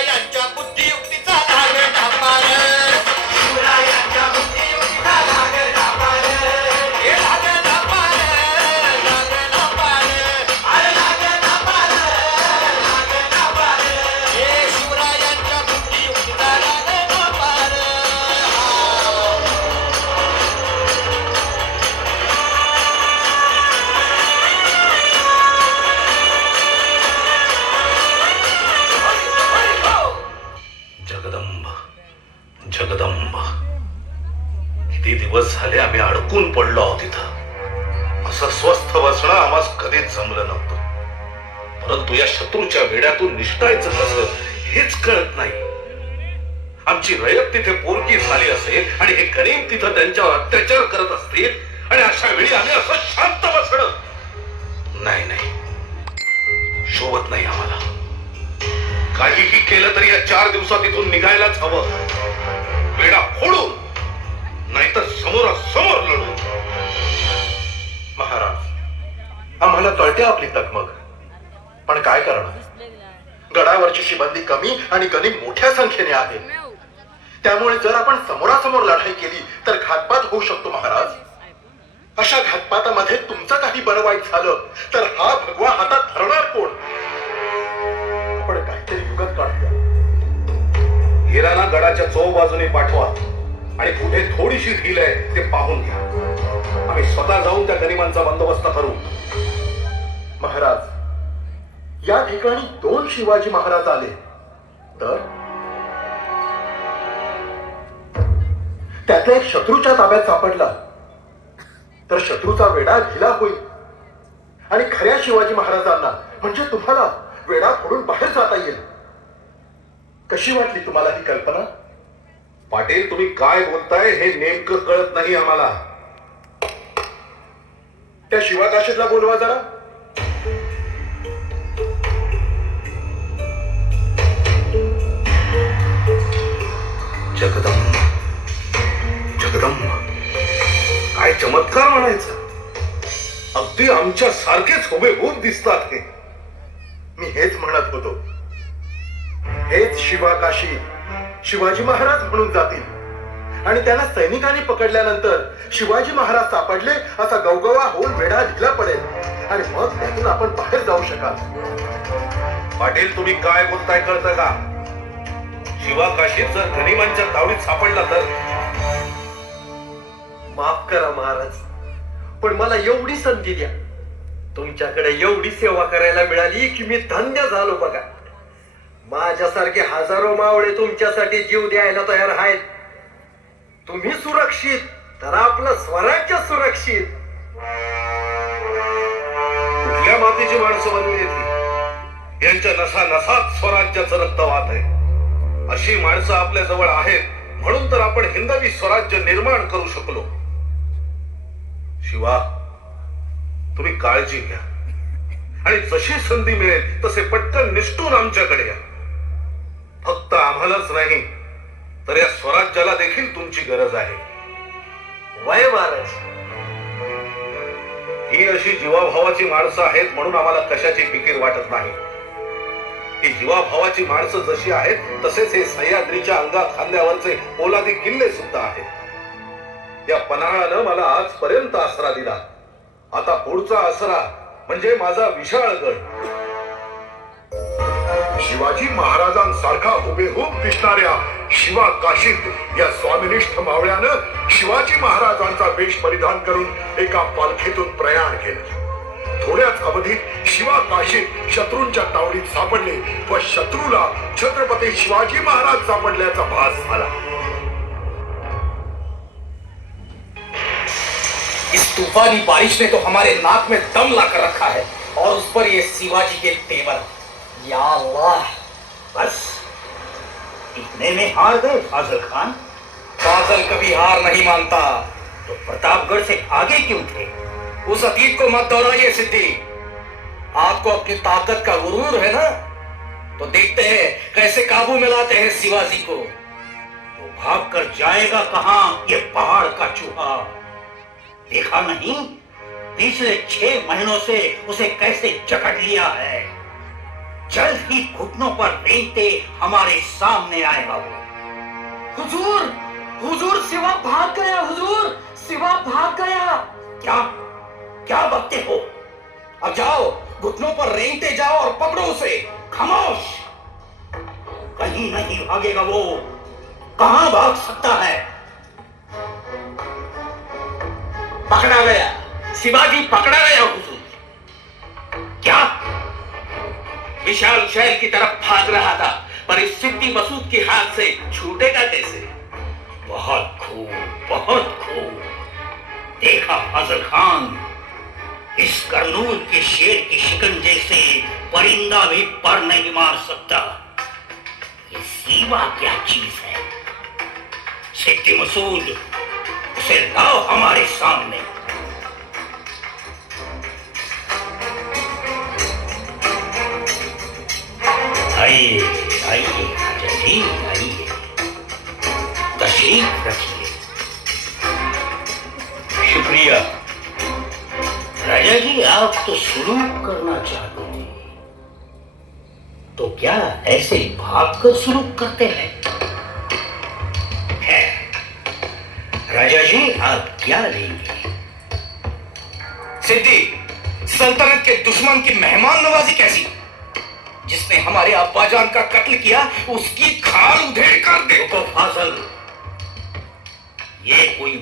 शिवरायांच्या बुद्धियुक्तीचा लागला पार, शिवरायांच्या बुद्धियुक्तीचा लागला पार, हे लागला पार, लागला पार, अरे लागला पार, लागला पार, हे शिवरायांच्या बुद्धियुक्तीचा लागला पार. जगदंब जगदंब, किती दिवस झाले आम्ही अडकून पडलो आहोत इथं. असं स्वस्थ बसणं आम्हाला कधीच जमलं नव्हतं, परंतु या शत्रूच्या वेड्यातून निष्ठायचं कसं हेच कळत नाही. आमची रयत तिथे पोरकी झाली असेल आणि हे गरीब तिथं त्यांच्यावर अत्याचार करत असतील आणि अशा वेळी आम्ही असं शांत बसणं, नाही नाही, शोभत नाही आम्हाला. काहीही केलं तरी या 4 दिवसात इथून निघायलाच हवं. वेडा फोडून, नाहीतर समोरासमोर लढू. महाराज, आम्हाला कळते आपली तकमग, पण काय करणार? गडावरची शिबंदी कमी आणि गनिम मोठ्या संख्येने आहे. त्यामुळे जर आपण समोरासमोर लढाई केली तर घातपात होऊ शकतो महाराज. अशा घातपातामध्ये तुमचं काही बरं वाईट झालं तर हा भगवा हातात धरणार कोण? आपण काहीतरी युगत काढूया. हिराना गडाच्या चौबाजूने पाठवा आणि कुठे थोडीशी ढील आहे ते पाहून घ्या. आम्ही स्वतः जाऊन त्या गनिमांचा बंदोबस्त करू. महाराज, या ठिकाणी 2 शिवाजी महाराज आले तर त्यातला एक शत्रूच्या ताब्यात सापडला तर शत्रूचा वेडा ढिला होईल आणि खऱ्या शिवाजी महाराजांना म्हणजे तुम्हाला वेडा फोडून बाहेर जाता येईल. कशी वाटली तुम्हाला ही कल्पना? पाटील, तुम्ही काय बोलताय हे नेमकं कळत नाही आम्हाला. त्या शिवाकाशीतला बोलवा जरा. जगदंब जगदंब, काय चमत्कार म्हणायचा. अगदी आमच्या सारखेच हुबेहूब दिसतात हे. मी हेच म्हणत होतो. हेच शिवाकाशी शिवाजी महाराज म्हणून जातील आणि त्यांना सैनिकांनी पकडल्यानंतर शिवाजी महाराज सापडले असा गवगवा होऊन वेढा ढिला पडेल आणि मग त्यातून आपण बाहेर जाऊ शकाल. पाटील, तुम्ही काय बोलताय कळतं का? शिवाकाशीत जर गनिमांच्या तावडीत सापडला तर? माफ करा महाराज, पण मला एवढी संधी द्या. तुमच्याकडे एवढी सेवा करायला मिळाली की मी धन्य झालो बघा. माझ्यासारखे हजारो मावळे तुमच्यासाठी जीव द्यायला तयार आहेत. तुम्ही सुरक्षित तर आपलं स्वराज्य सुरक्षित. कुठल्या मातीची माणसं बनली ती? यांच्या नसा नसात स्वराज्याचं रक्त वाहत आहे. अशी माणसं आपल्या जवळ आहेत म्हणून तर आपण हिंदवी स्वराज्य निर्माण करू शकलो. शिवा, तुम्ही काळजी घ्या आणि जशी संधी मिळेल तसे पटकन निष्ठून आमच्याकडे या. फक्त आम्हालाच नाही तर या स्वराज्याला देखील तुमची गरज आहे. वय महाराज, ही अशी जीवाभावाची माणसं आहेत म्हणून आम्हाला कशाची फिकीर वाटत नाही. ही जीवाभावाची माणसं जशी आहेत तसेच हे सह्याद्रीच्या अंगा खांद्यावरचे पोलादी किल्ले सुद्धा आहेत. या पन्हाळानं मला आजपर्यंत आसरा दिला. आता पुढचा आसरा म्हणजे माझा विशाळगड. शिवाजी महाराजांसारखा हुबेहूब दिसणाऱ्या शिवा काशीत या स्वामिनिष्ठ मावळ्यानं शिवाजी महाराजांचा वेश परिधान करून एका पालखीतून प्रयाण केलं. थोड्याच अवधीत शिवा काशीत शत्रूंच्या तावडीत सापडले व शत्रूला छत्रपती शिवाजी महाराज सापडल्याचा भास झाला. इस तूफानी बारिश ने तो हमारे नाक में दम ला कर रखा है और उस पर ये शिवाजी के तेवर. या अल्लाह, बस इतने में हार गए फाजल खान. फाजल कभी हार नहीं मानता. तो प्रतापगढ़ से आगे क्यों थे? उस अतीत को मत दोहराइए सिद्धि. आपको अपनी ताकत का गुरूर है ना, तो देखते हैं कैसे काबू में लाते हैं शिवाजी को. वो भाग कर जाएगा कहां ये पहाड़ का चूहा? देखा नहीं पिछले 6 महीनों से उसे कैसे जकड़ लिया है. जल्द ही घुटनों पर रेंगते हमारे सामने आएगा वो। हुजूर, हुजूर सिवा भाग गया, हुजूर सिवा भाग गया। क्या क्या बकते हो? अब जाओ, घुटनों पर रेंगते जाओ और पकड़ो उसे। खामोश, कहीं नहीं भागेगा वो। कहां भाग सकता है? पकड़ा गया, शिवाजी पकड़ा गया हुजूर। क्या? विशाल शहर की तरफ भाग रहा था, पर इस सिद्दी मसूद के हाथ से छूटेगा कैसे? बहुत खूब, बहुत खूब। देखा फाजल खान, इस करनूल के शेर के शिकंजे से परिंदा भी पर नहीं मार सकता। ये सीवा क्या चीज है? सिद्दी मसूद, उसे लाओ हमारे सामने। आइए आइए राजा जी, आइए, तशरीफ रखिए। शुक्रिया। राजा जी, आप तो सुलूक करना चाहते थे, तो क्या ऐसे भागकर सुलूक करते हैं? है। राजा जी, आप क्या लेंगे? सिद्दी, सल्तनत के दुश्मन की मेहमान नवाजी कैसी? जिसने हमारे अब्बाजान का कत्ल किया, उसकी खाल उधेड़ कर दे। रुको फाजल, ये कोई